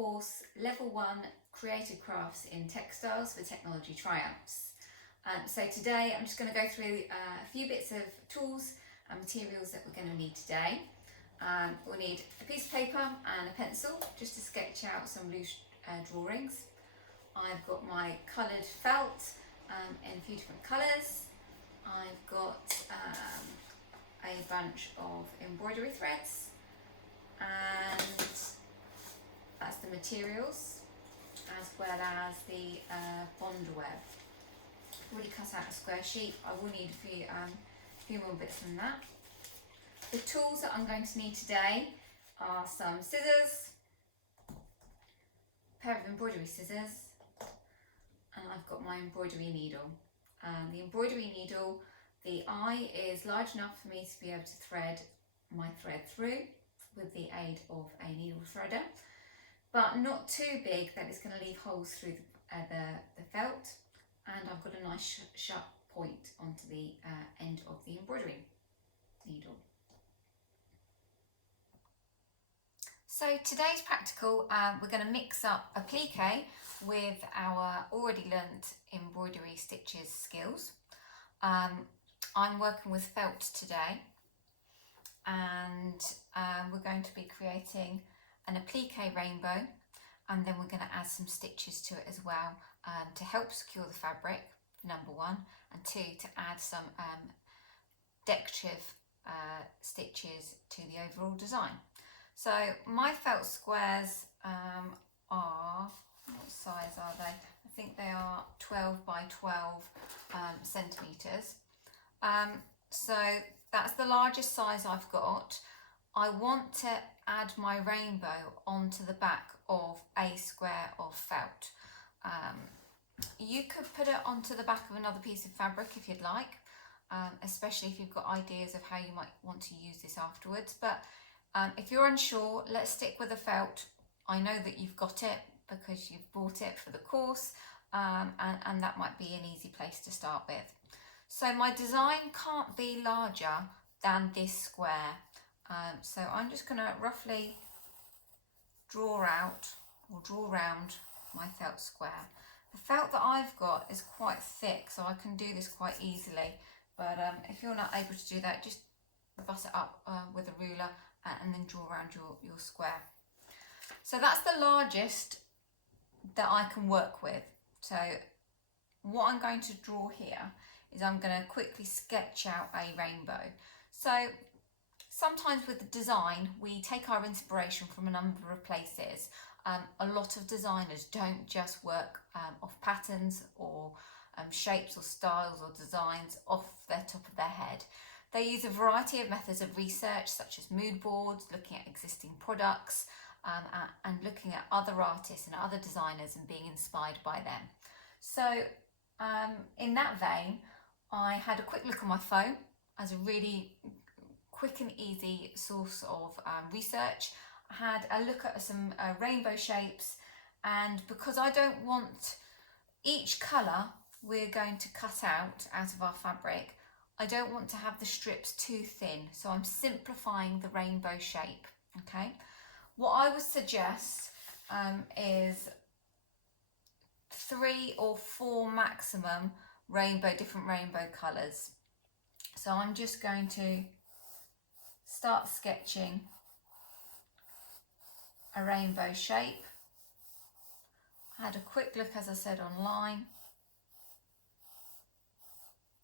course Level 1 Creative Crafts in Textiles for Technology Triumphs. So today I'm just going to go through a few bits of tools and materials that we're going to need today. We'll need a piece of paper and a pencil just to sketch out some loose drawings. I've got my coloured felt in a few different colours. I've got a bunch of embroidery threads, and that's the materials, as well as the Bhandar Web. I've already cut out a square sheet. I will need a few more bits than that. The tools that I'm going to need today are some scissors, a pair of embroidery scissors, and I've got my embroidery needle. The embroidery needle, the eye is large enough for me to be able to thread my thread through with the aid of a needle threader, but not too big that it's going to leave holes through the felt, and I've got a nice sharp point onto the end of the embroidery needle. So today's practical, we're going to mix up Appliqué with our already learnt embroidery stitches skills. I'm working with felt today, and we're going to be creating an Appliqué rainbow, and then we're going to add some stitches to it as well to help secure the fabric, number one, and two, to add some decorative stitches to the overall design. So my felt squares are, what size are they? I think they are 12 by 12 centimetres. So that's the largest size I've got. I want to add my rainbow onto the back of a square of felt. You could put it onto the back of another piece of fabric if you'd like, especially if you've got ideas of how you might want to use this afterwards. But if you're unsure, let's stick with the felt. I know that you've got it because you've bought it for the course, and that might be an easy place to start with. So my design can't be larger than this square. So I'm just going to roughly draw out or draw around my felt square. The felt that I've got is quite thick, so I can do this quite easily. But if you're not able to do that, just bust it up with a ruler and then draw around your square. So that's the largest that I can work with. So what I'm going to draw here is I'm going to quickly sketch out a rainbow. So sometimes with the design, we take our inspiration from a number of places. A lot of designers don't just work off patterns or shapes or styles or designs off the top of their head. They use a variety of methods of research, such as mood boards, looking at existing products, and looking at other artists and other designers and being inspired by them. So in that vein, I had a quick look on my phone as a really quick and easy source of research. I had a look at some rainbow shapes, and because I don't want each colour we're going to cut out of our fabric, I don't want to have the strips too thin, so I'm simplifying the rainbow shape, okay? What I would suggest is 3 or 4 maximum different rainbow colours. So I'm just going to start sketching a rainbow shape. I had a quick look, as I said, online,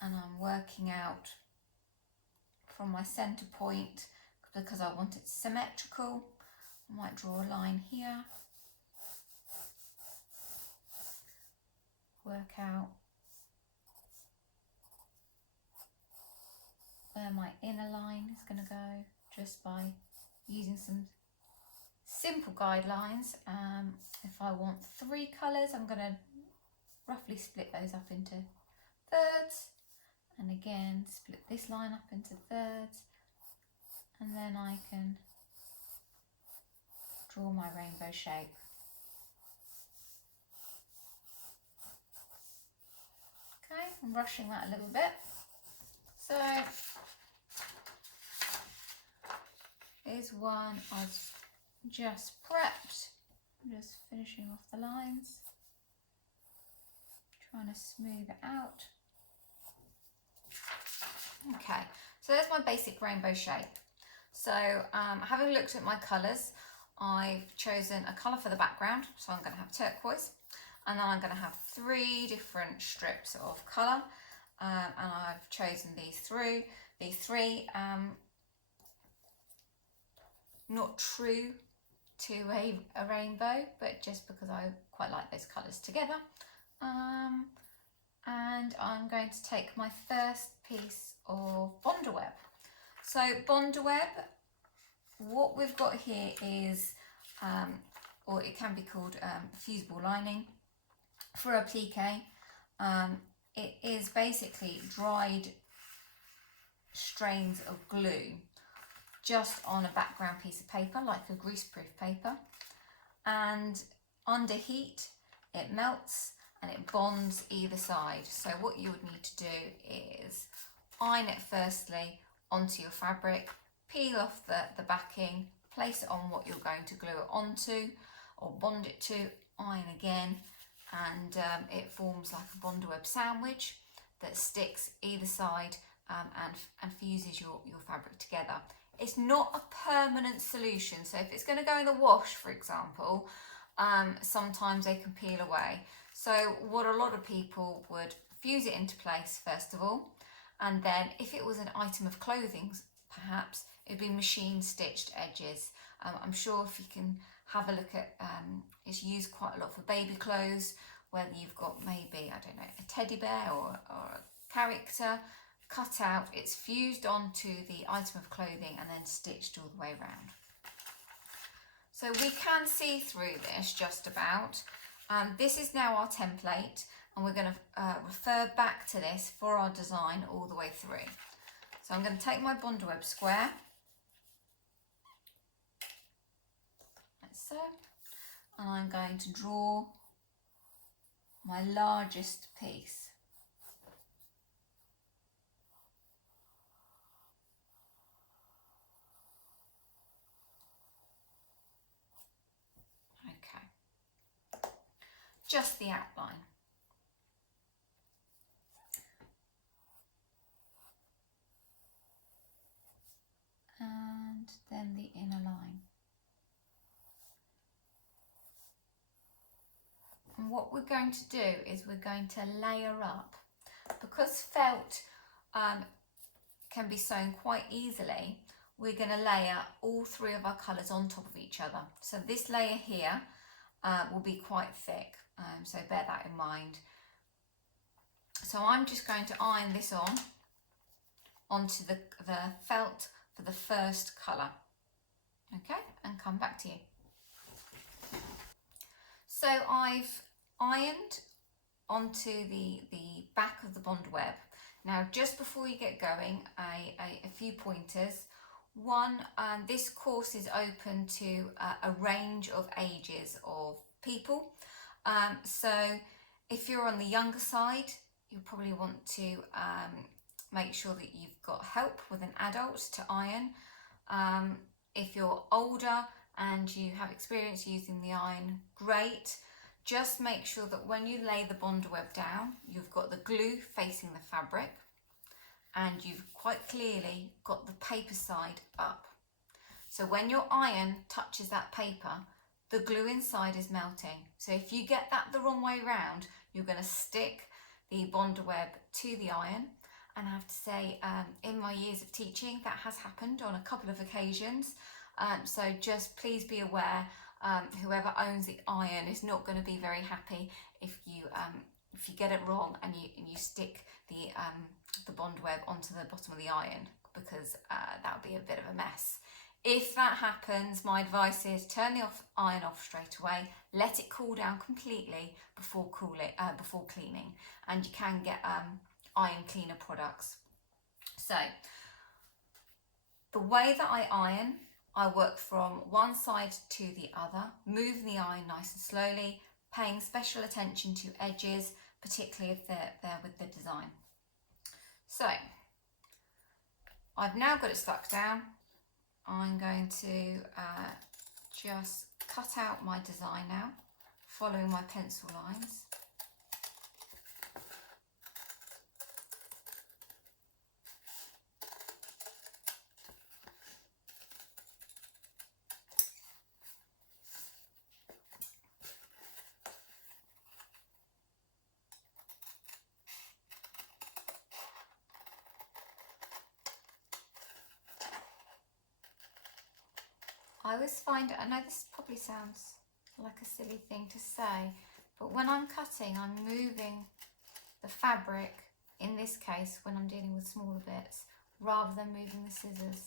and I'm working out from my centre point because I want it symmetrical. I might draw a line here, work out where my inner line is going to go just by using some simple guidelines. If I want 3 colours, I'm going to roughly split those up into thirds, and again split this line up into thirds, and then I can draw my rainbow shape. Okay, I'm rushing that a little bit. So here's one I've just prepped I'm just finishing off the lines, trying to smooth it out. Okay, so there's my basic rainbow shape. So having looked at my colours, I've chosen a colour for the background, so I'm going to have turquoise, and then I'm going to have 3 different strips of colour, and I've chosen these three, not true to a rainbow, but just because I quite like those colours together. And I'm going to take my first piece of Bhandar Web. So Bhandar Web, what we've got here is, or it can be called Fusible Lining for Appliqué. It is basically dried strains of glue just on a background piece of paper, like a greaseproof paper, and under heat it melts and it bonds either side. So what you would need to do is iron it firstly onto your fabric, peel off the backing, place it on what you're going to glue it onto or bond it to, iron again, and it forms like a Bhandar Web sandwich that sticks either side and fuses your fabric together. It's not a permanent solution, so if it's going to go in the wash, for example, sometimes they can peel away. So what a lot of people would fuse it into place first of all, and then if it was an item of clothing, perhaps it'd be machine stitched edges. I'm sure if you can have a look at, it's used quite a lot for baby clothes, whether you've got maybe, I don't know, a teddy bear or a character cut out, it's fused onto the item of clothing and then stitched all the way around. So we can see through this just about. This is now our template, and we're going to refer back to this for our design all the way through. So I'm going to take my Bhandar Web square, like so, and I'm going to draw my largest piece. Okay, just the outline. And then the inner line. And what we're going to do is we're going to layer up. Because felt can be sewn quite easily, we're going to layer all 3 of our colours on top of each other. So this layer here will be quite thick, so bear that in mind. So I'm just going to iron this onto the felt for the first colour, okay, and come back to you. So I've ironed onto the back of the Bhandar Web. Now, just before you get going, a few pointers. One, this course is open to a range of ages of people. So if you're on the younger side, you'll probably want to make sure that you've got help with an adult to iron. If you're older and you have experience using the iron, great. Just make sure that when you lay the Bhandar Web down, you've got the glue facing the fabric and you've quite clearly got the paper side up. So when your iron touches that paper, the glue inside is melting. So if you get that the wrong way round, you're going to stick the Bhandar Web to the iron. And I have to say, in my years of teaching, that has happened on a couple of occasions. So just please be aware, whoever owns the iron is not going to be very happy if you get it wrong and you stick the Bhandar Web onto the bottom of the iron, because that would be a bit of a mess. If that happens, my advice is turn the iron off straight away, let it cool down completely before cleaning, and you can get iron cleaner products. So the way that I iron, I work from one side to the other, moving the iron nice and slowly, paying special attention to edges, particularly if they're with the design. So I've now got it stuck down. I'm going to just cut out my design now, following my pencil lines. I always find, I know this probably sounds like a silly thing to say, but when I'm cutting, I'm moving the fabric, in this case, when I'm dealing with smaller bits, rather than moving the scissors.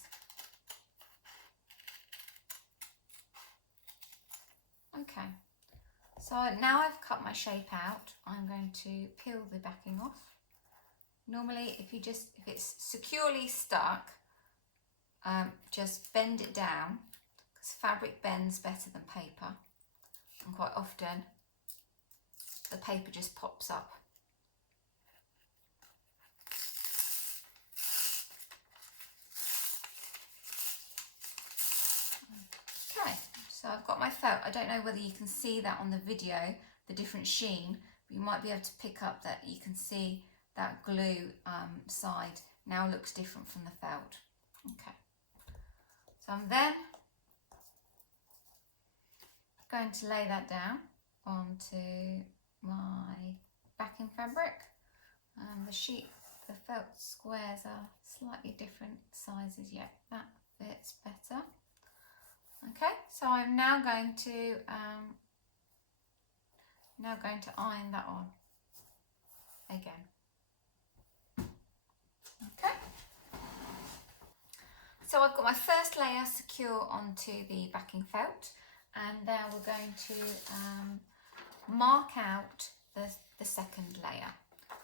Okay, so now I've cut my shape out, I'm going to peel the backing off. Normally, if it's securely stuck, just bend it down, because fabric bends better than paper, and quite often the paper just pops up. Okay, so I've got my felt. I don't know whether you can see that on the video, the different sheen, but you might be able to pick up that you can see that glue side now looks different from the felt. Okay, so I'm then going to lay that down onto my backing fabric. The felt squares are slightly different sizes yet. That fits better. Okay, so I'm now going to iron that on again. Okay. So I've got my first layer secure onto the backing felt, and now we're going to mark out the second layer.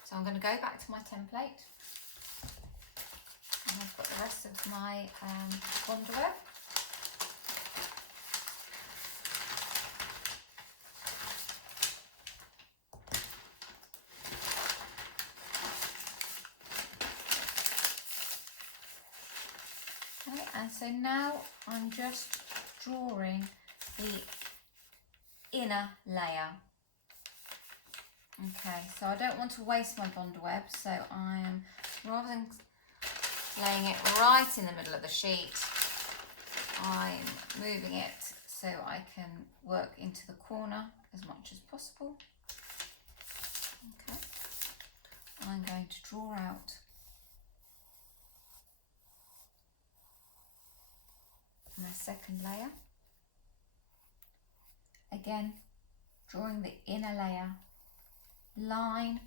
So I'm going to go back to my template, and I've got the rest of my Bhandar Web. Okay, and so now I'm just drawing the inner layer. Okay, so I don't want to waste my Bhandar Web, so I am, rather than laying it right in the middle of the sheet, I'm moving it so I can work into the corner as much as possible. Okay, I'm going to draw out my second layer. Again, drawing the inner layer line,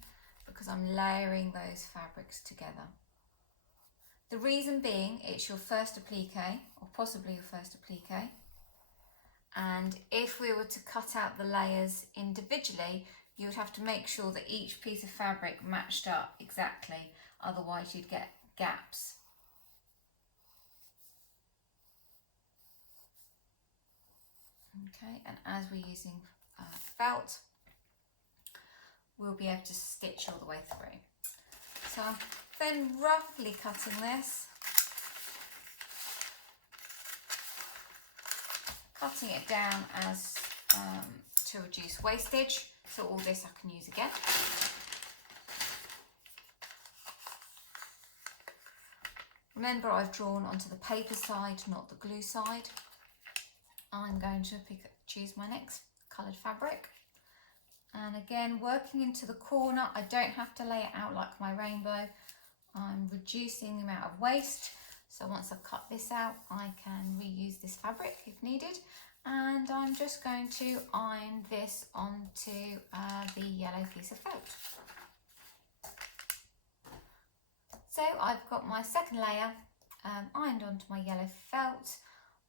because I'm layering those fabrics together. The reason being, it's your first applique, or possibly your first applique, and if we were to cut out the layers individually, you would have to make sure that each piece of fabric matched up exactly, otherwise you'd get gaps. Okay, and as we're using felt, we'll be able to stitch all the way through. So I'm then roughly cutting this, cutting it down as to reduce wastage, so all this I can use again. Remember, I've drawn onto the paper side, not the glue side. I'm going to choose my next coloured fabric. And again, working into the corner, I don't have to lay it out like my rainbow. I'm reducing the amount of waste. So once I've cut this out, I can reuse this fabric if needed. And I'm just going to iron this onto the yellow piece of felt. So I've got my second layer ironed onto my yellow felt.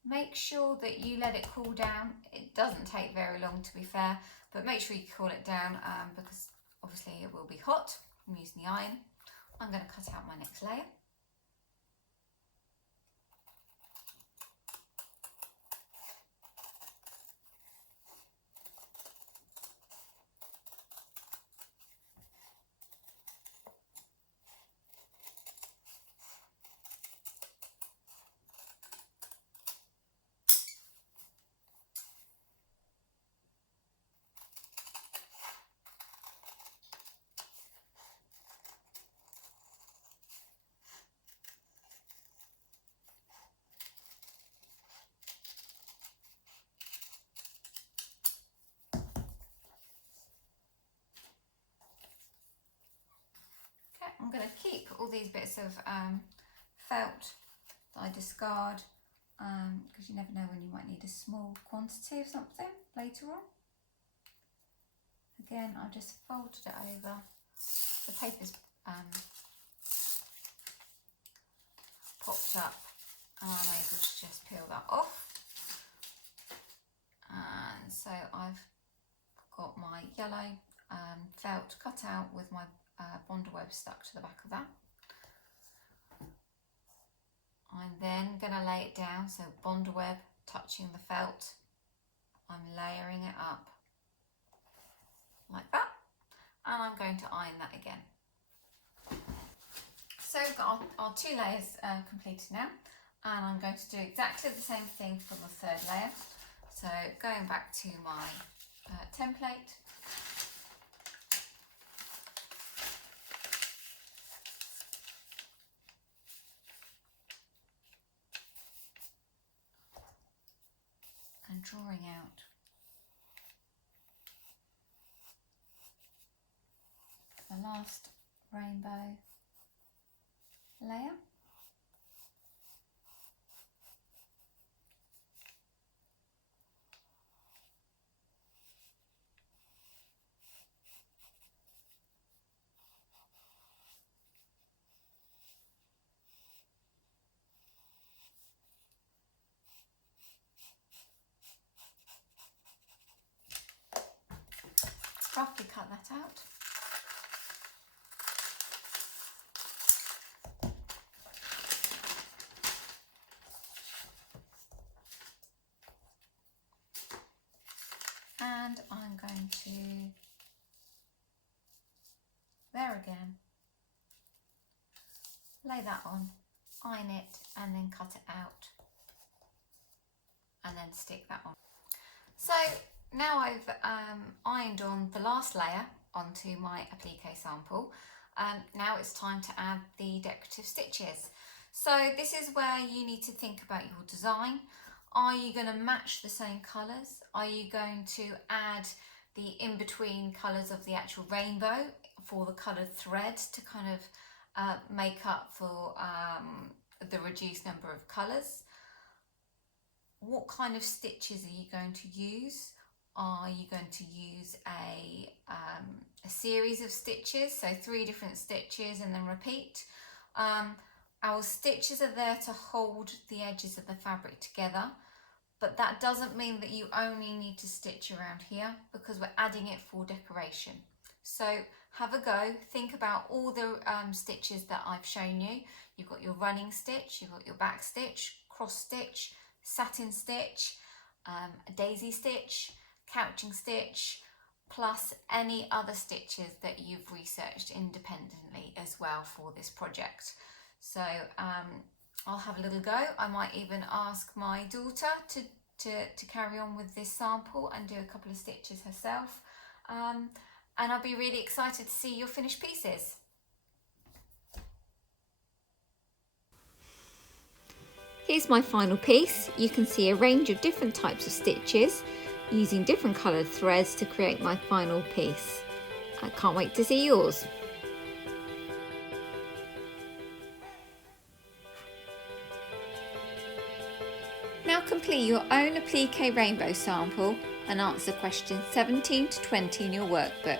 Make sure that you let it cool down. It doesn't take very long, to be fair, but make sure you cool it down because obviously it will be hot. I'm using the iron. I'm going to cut out my next layer. I'm going to keep all these bits of felt that I discard, because you never know when you might need a small quantity of something later on. Again, I just folded it over. The paper's popped up and I'm able to just peel that off. And so I've got my yellow felt cut out with my Bhandar Web stuck to the back of that. I'm then going to lay it down, so Bhandar Web touching the felt. I'm layering it up like that, and I'm going to iron that again. So we've got our 2 layers completed now, and I'm going to do exactly the same thing for the 3rd layer. So going back to my template, and drawing out the last rainbow layer. Roughly cut that out. And I'm going to, there again, lay that on, iron it, and then cut it out, and then stick that on. So now I've ironed on the last layer onto my applique sample. Now it's time to add the decorative stitches. So this is where you need to think about your design. Are you going to match the same colours? Are you going to add the in-between colours of the actual rainbow for the coloured thread to kind of make up for the reduced number of colours? What kind of stitches are you going to use? Are you going to use a series of stitches, so 3 different stitches and then repeat? Our stitches are there to hold the edges of the fabric together, but that doesn't mean that you only need to stitch around here, because we're adding it for decoration. So have a go, think about all the stitches that I've shown you. You've got your running stitch, you've got your back stitch, cross stitch, satin stitch, a daisy stitch, couching stitch, plus any other stitches that you've researched independently as well for this project. So I'll have a little go. I might even ask my daughter to carry on with this sample and do a couple of stitches herself. And I'll be really excited to see your finished pieces. Here's my final piece. You can see a range of different types of stitches using different coloured threads to create my final piece. I can't wait to see yours. Now complete your own applique rainbow sample and answer questions 17 to 20 in your workbook.